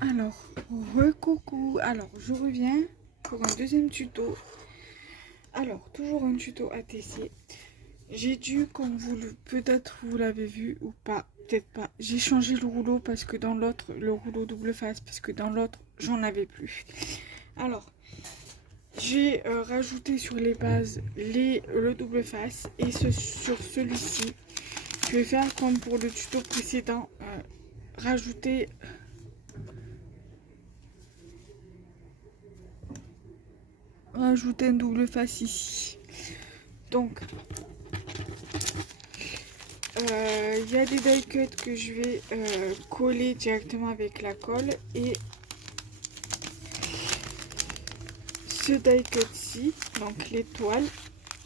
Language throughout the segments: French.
Alors, recoucou. Alors, je reviens pour un deuxième tuto. Alors, toujours un tuto ATC. J'ai dû, comme peut-être vous l'avez vu ou pas, peut-être pas. J'ai changé le rouleau parce que dans l'autre, le rouleau double face, parce que dans l'autre, j'en avais plus. Alors, j'ai rajouté sur les bases le double face et sur celui-ci, je vais faire comme pour le tuto précédent, rajouter un double face ici. Donc, il y a des die cuts que je vais coller directement avec la colle, et ce die cut ci, donc l'étoile,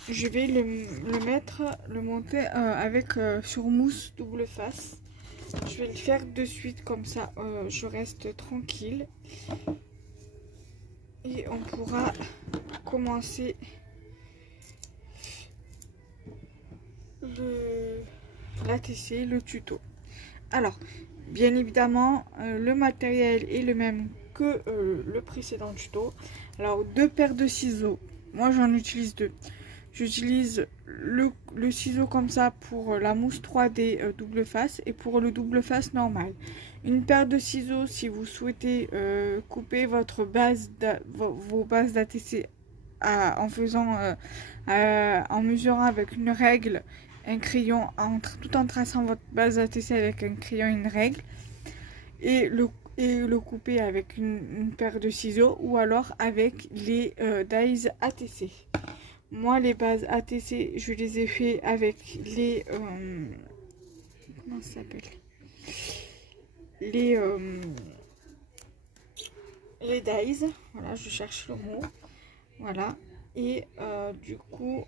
je vais le monter avec sur mousse double face. Je vais le faire de suite, comme ça je reste tranquille et on pourra commencer l'ATC, le tuto. Alors, bien évidemment, le matériel est le même que le précédent tuto. Alors, deux paires de ciseaux. Moi, j'en utilise deux. J'utilise le ciseau comme ça pour la mousse 3D double face et pour le double face normal. Une paire de ciseaux si vous souhaitez couper vos bases d'ATC en mesurant avec une règle, un crayon, tout en traçant votre base ATC avec un crayon, une règle, et le couper avec une paire de ciseaux, ou alors avec les dies ATC. Moi, les bases ATC, je les ai fait avec les comment ça s'appelle, les dies. Voilà, je cherche le mot. Voilà, et du coup,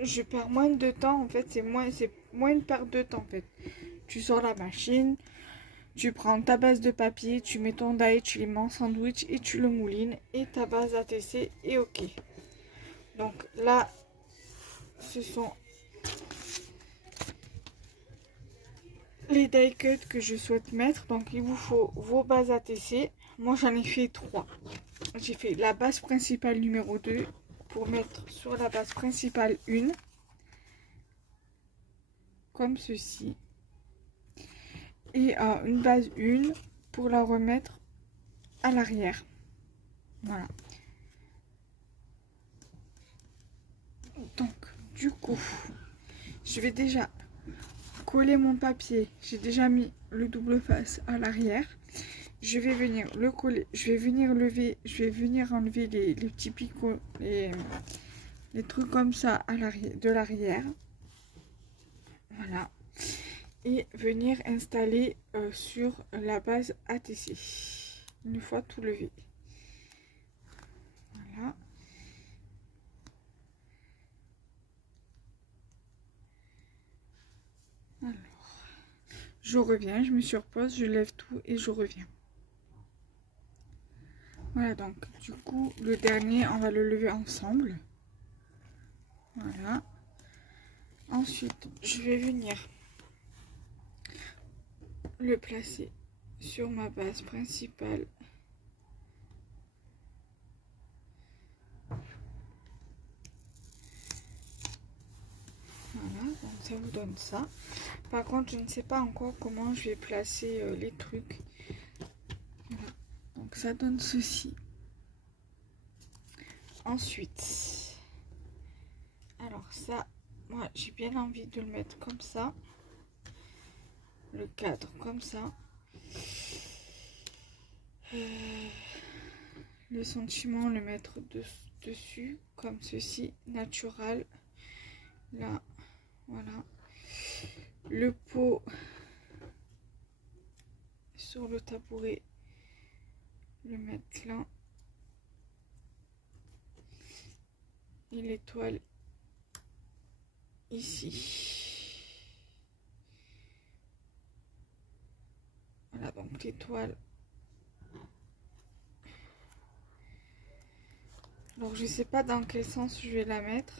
je perds moins de temps en fait. C'est moins une perte de temps en fait. Tu sors la machine, tu prends ta base de papier, tu mets ton die, tu les mets en sandwich et tu le moulines, et ta base ATC est ok. Donc là, ce sont les die cuts que je souhaite mettre. Donc il vous faut vos bases ATC. Moi j'en ai fait 3. J'ai fait la base principale numéro 2 pour mettre sur la base principale 1, comme ceci, et une base 1 pour la remettre à l'arrière. Voilà. Donc du coup, je vais déjà coller mon papier. J'ai déjà mis le double face à l'arrière. Je vais venir le coller, je vais venir enlever les petits picots, les trucs comme ça à l'arrière, de l'arrière. Voilà. Et venir installer sur la base ATC une fois tout levé. Voilà. Alors, je reviens, je me surpose, je lève tout et je reviens. Voilà, donc du coup le dernier, on va le lever ensemble. Voilà. Ensuite, je vais venir le placer sur ma base principale. Voilà, donc ça vous donne ça. Par contre, je ne sais pas encore comment je vais placer les trucs. Voilà. Donc ça donne ceci. Ensuite, alors ça, moi j'ai bien envie de le mettre comme ça. Le cadre comme ça. Le sentiment, le mettre dessus comme ceci, natural. Là, voilà. Le pot sur le tabouret, le mettre là. Et l'étoile ici. Voilà, donc l'étoile. Alors je sais pas dans quel sens je vais la mettre.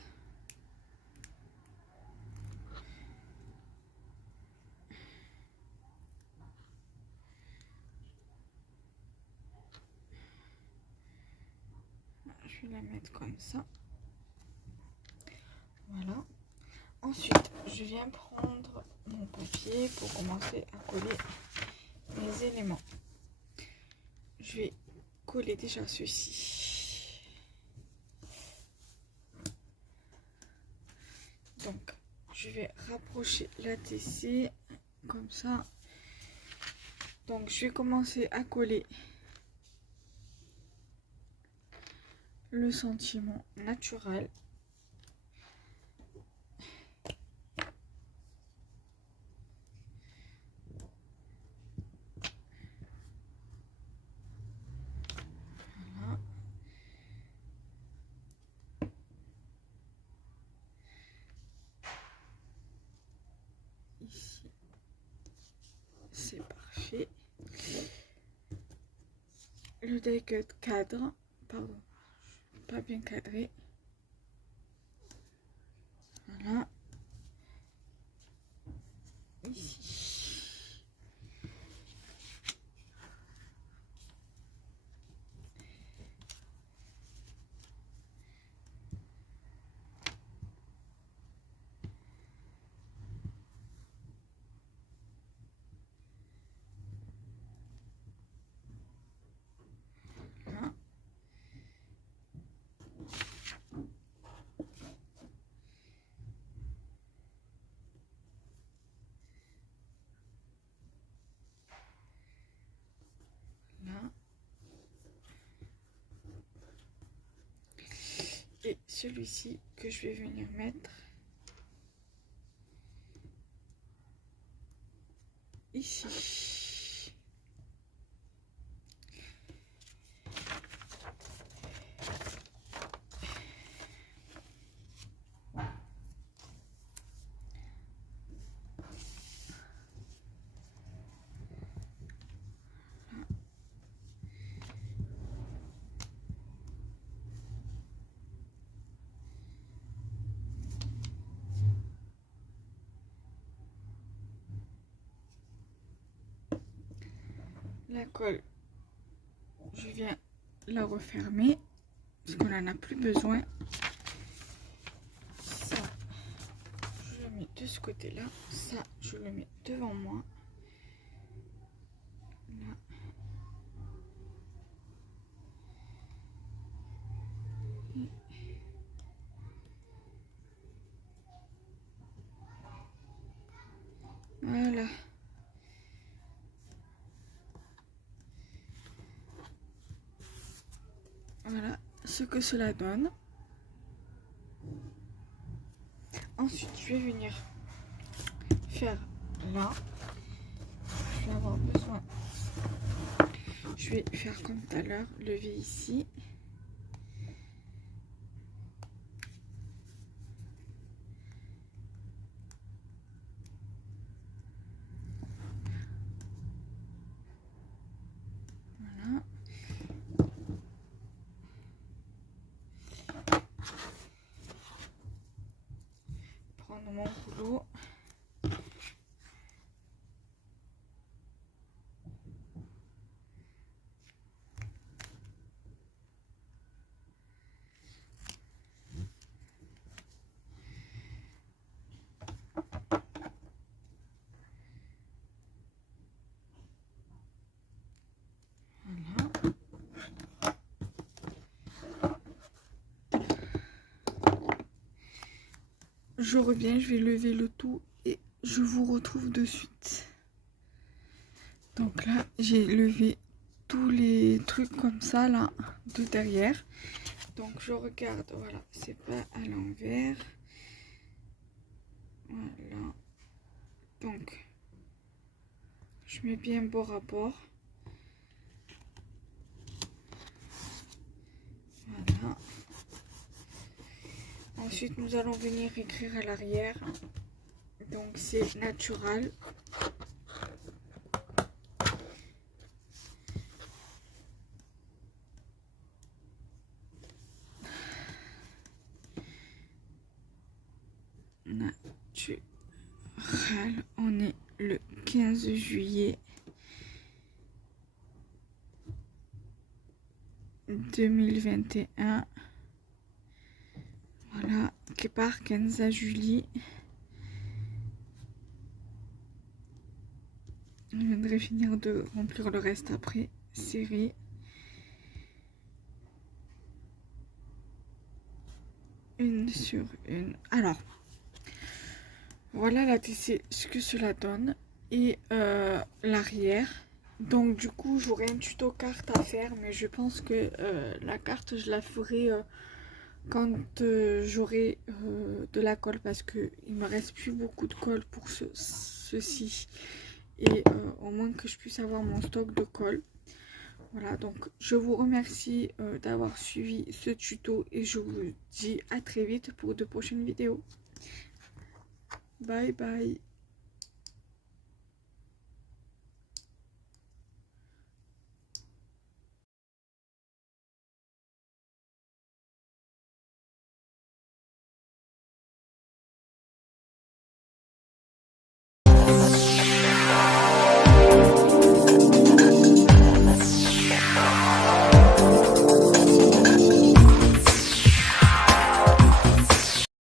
Je vais la mettre comme ça. Voilà. Ensuite, je viens prendre mon papier pour commencer à coller mes éléments. Je vais coller déjà ceci. Donc, je vais rapprocher la TC comme ça. Donc, je vais commencer à coller le sentiment naturel. Voilà. Ici, c'est parfait. Le die-cut cadre, pardon, pas bien cadré. Voilà. Ici. Voilà. Là. Et celui-ci que je vais venir mettre ici. La colle, je viens la refermer parce qu'on n'en a plus besoin. Ça, je le mets de ce côté-là. Ça, je le mets devant moi. Là. Voilà. Voilà ce que cela donne. Ensuite, je vais venir faire là. Je vais avoir besoin. Je vais faire comme tout à l'heure, lever ici. Voilà. Prendre mon rouleau. Je reviens, je vais lever le tout et je vous retrouve de suite. Donc là, j'ai levé tous les trucs comme ça là de derrière. Donc je regarde, voilà, c'est pas à l'envers. Voilà. Donc je mets bien bord à bord. Voilà. Ensuite, nous allons venir écrire à l'arrière. Donc c'est natural. Natural. On est le 15 juillet 2021. départ, Kenza Julie. Je viendrai finir de remplir le reste après. Série. Une sur une. Alors, voilà la TC, ce que cela donne. Et l'arrière. Donc du coup, j'aurai un tuto carte à faire. Mais je pense que la carte, je la ferai quand j'aurai de la colle. Parce qu'il ne me reste plus beaucoup de colle pour ceci. Et au moins que je puisse avoir mon stock de colle. Voilà, donc je vous remercie d'avoir suivi ce tuto et je vous dis à très vite pour de prochaines vidéos. Bye bye.